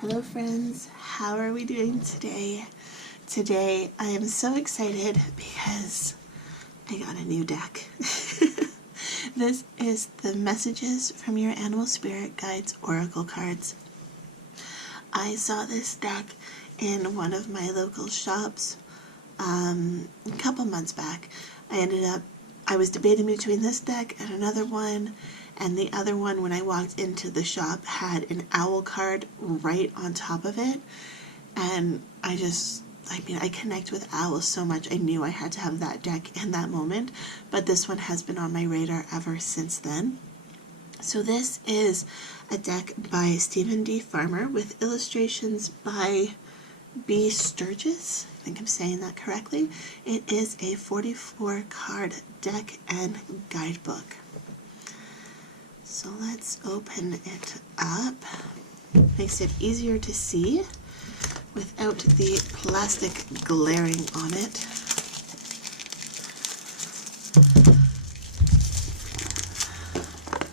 Hello friends, how are we doing today? Today I am so excited because I got a new deck. This is the Messages from Your Animal Spirit Guides Oracle cards. I saw this deck in one of my local shops a couple months back. I was debating between this deck and another one, and the other one, when I walked into the shop, had an owl card right on top of it, and I connect with owls so much. I knew I had to have that deck in that moment, but this one has been on my radar ever since then. So this is a deck by Stephen D. Farmer with illustrations by B. Sturgis. I think I'm saying that correctly. It is a 44 card deck and guidebook. So let's open it up. Makes it easier to see without the plastic glaring on it.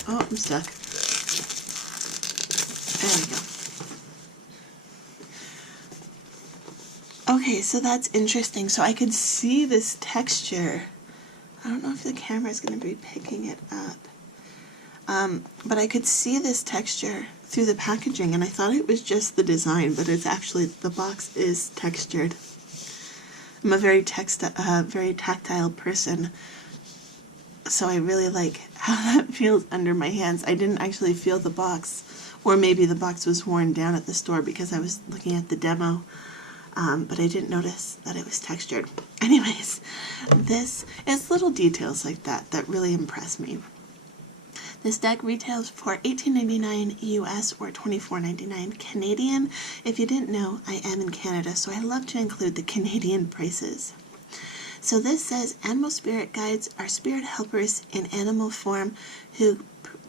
Oh, I'm stuck. There we go. Okay, so that's interesting. So I could see this texture. I don't know if the camera is going to be picking it up. But I could see this texture through the packaging, and I thought it was just the design, but it's actually, the box is textured. I'm a very tactile person, so I really like how that feels under my hands. I didn't actually feel the box, or maybe the box was worn down at the store because I was looking at the demo, but I didn't notice that it was textured. Anyways, this is little details like that that really impress me. This deck retails for $18.99 US or $24.99 Canadian. If you didn't know, I am in Canada, so I love to include the Canadian prices. So this says, animal spirit guides are spirit helpers in animal form who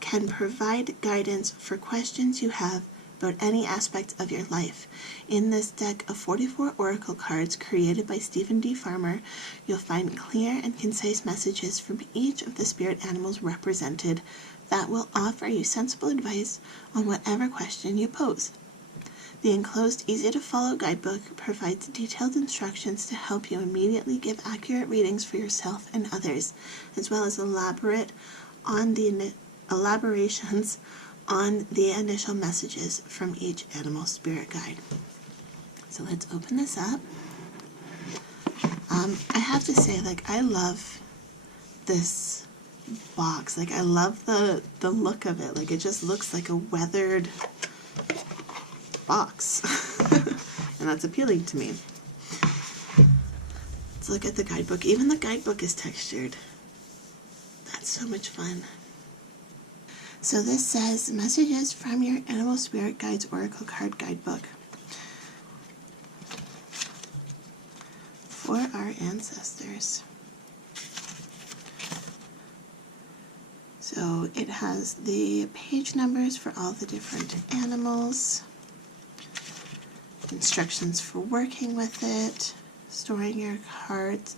can provide guidance for questions you have about any aspect of your life. In this deck of 44 oracle cards created by Stephen D. Farmer, you'll find clear and concise messages from each of the spirit animals represented that will offer you sensible advice on whatever question you pose. The enclosed, easy-to-follow guidebook provides detailed instructions to help you immediately give accurate readings for yourself and others, as well as elaborations on the initial messages from each animal spirit guide. So let's open this up. I have to say, I love this box. I love the look of it. It just looks like a weathered box. And that's appealing to me. Let's look at the guidebook. Even the guidebook is textured. That's so much fun. So this says, Messages from Your Animal Spirit Guides Oracle Card Guidebook for our ancestors. So it has the page numbers for all the different animals, instructions for working with it, storing your cards.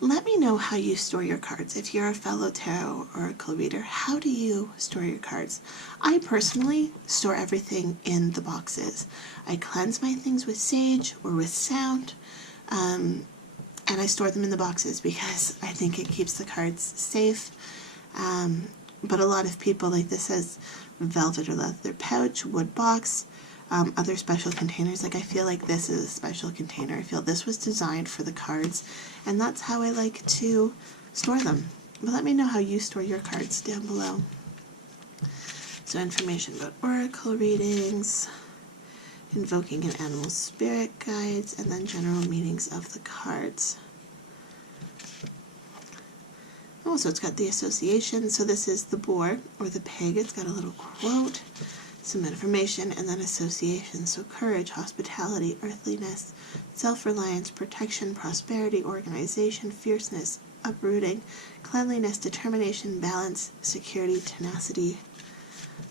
Let me know how you store your cards. If you're a fellow tarot oracle reader, how do you store your cards? I personally store everything in the boxes. I cleanse my things with sage or with sound, and I store them in the boxes because I think it keeps the cards safe. But a lot of people, this says velvet or leather pouch, wood box, other special containers. I feel like this is a special container. I feel this was designed for the cards, and that's how I like to store them. But let me know how you store your cards down below. So information about oracle readings, invoking an animal spirit guides, and then general meanings of the cards. Oh, so it's got the association. So this is the boar or the pig. It's got a little quote, some information, and then association. So courage, hospitality, earthliness, self-reliance, protection, prosperity, organization, fierceness, uprooting, cleanliness, determination, balance, security, tenacity.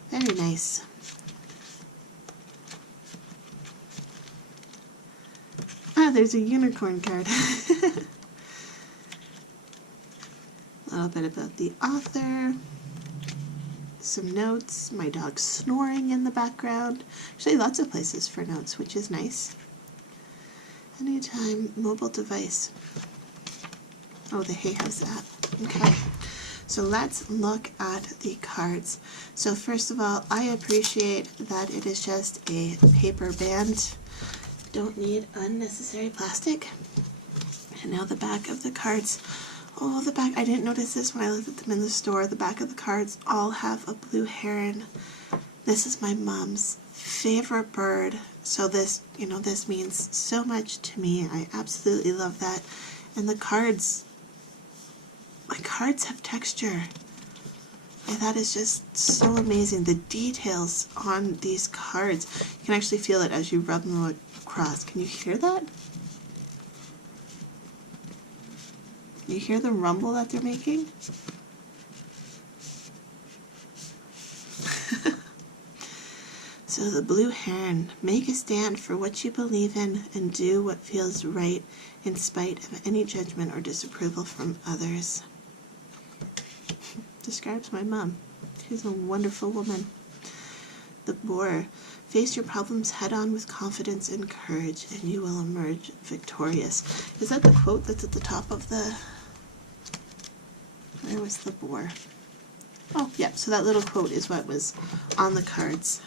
Very nice. Ah, there's a unicorn card. A little bit about the author, some notes, my dog snoring in the background. Actually, lots of places for notes, which is nice. Anytime, mobile device. Oh, the Hay House app. Okay, so let's look at the cards. So first of all, I appreciate that it is just a paper band. Don't need unnecessary plastic. And now the back of the cards. Oh, the back, I didn't notice this when I looked at them in the store. The back of the cards all have a blue heron. This is my mom's favorite bird. So this, you know, this means so much to me. I absolutely love that. And the cards, my cards have texture. And that is just so amazing. The details on these cards. You can actually feel it as you rub them across. Can you hear that? You hear the rumble that they're making? So the blue heron, make a stand for what you believe in and do what feels right in spite of any judgment or disapproval from others. Describes my mom. She's a wonderful woman. The boar, face your problems head on with confidence and courage and you will emerge victorious. Is that the quote that's at the top of the... Where was the boar? Oh, yeah, so that little quote is what was on the cards.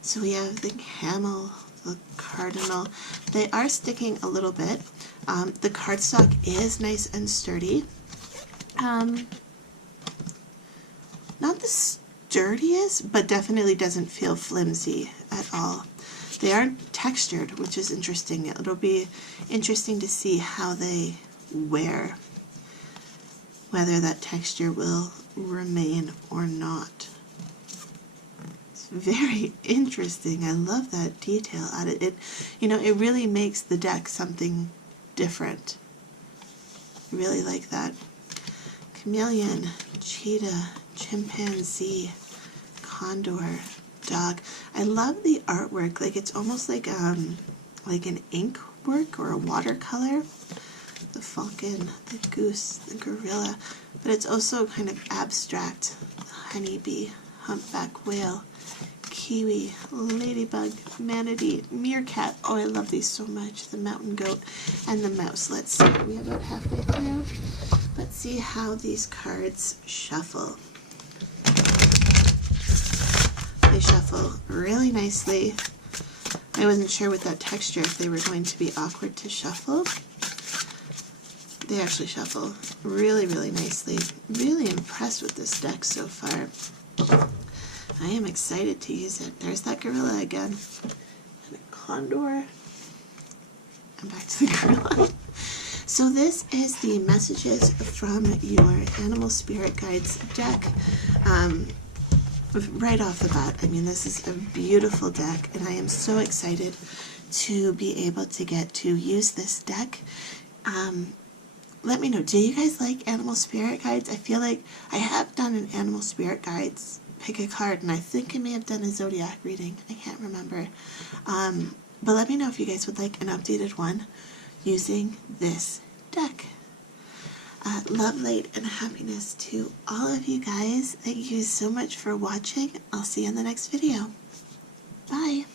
So we have the camel, the cardinal. They are sticking a little bit. The cardstock is nice and sturdy. Not the sturdiest, but definitely doesn't feel flimsy at all. They aren't textured, which is interesting. It'll be interesting to see how they wear, whether that texture will remain or not. It's very interesting. I love that detail at it. It, you know, it really makes the deck something different. I really like that. Chameleon, cheetah, chimpanzee, condor, dog. I love the artwork. Like it's almost like an ink work or a watercolor. The falcon, the goose, the gorilla, but it's also kind of abstract. The honeybee, humpback whale, kiwi, ladybug, manatee, meerkat. Oh, I love these so much. The mountain goat and the mouse. Let's see. We're about halfway through. Let's see how these cards shuffle. They shuffle really nicely. I wasn't sure with that texture if they were going to be awkward to shuffle. They actually shuffle really, really nicely. Really impressed with this deck so far. I am excited to use it. There's that gorilla again. And a condor. And back to the gorilla. So this is the messages from your Animal Spirit Guides deck. Right off the bat, I mean, this is a beautiful deck, and I am so excited to be able to get to use this deck. Let me know, do you guys like Animal Spirit Guides? I feel like I have done an Animal Spirit Guides pick a card, and I think I may have done a Zodiac reading. I can't remember. But let me know if you guys would like an updated one using this deck. Love, light, and happiness to all of you guys. Thank you so much for watching. I'll see you in the next video. Bye.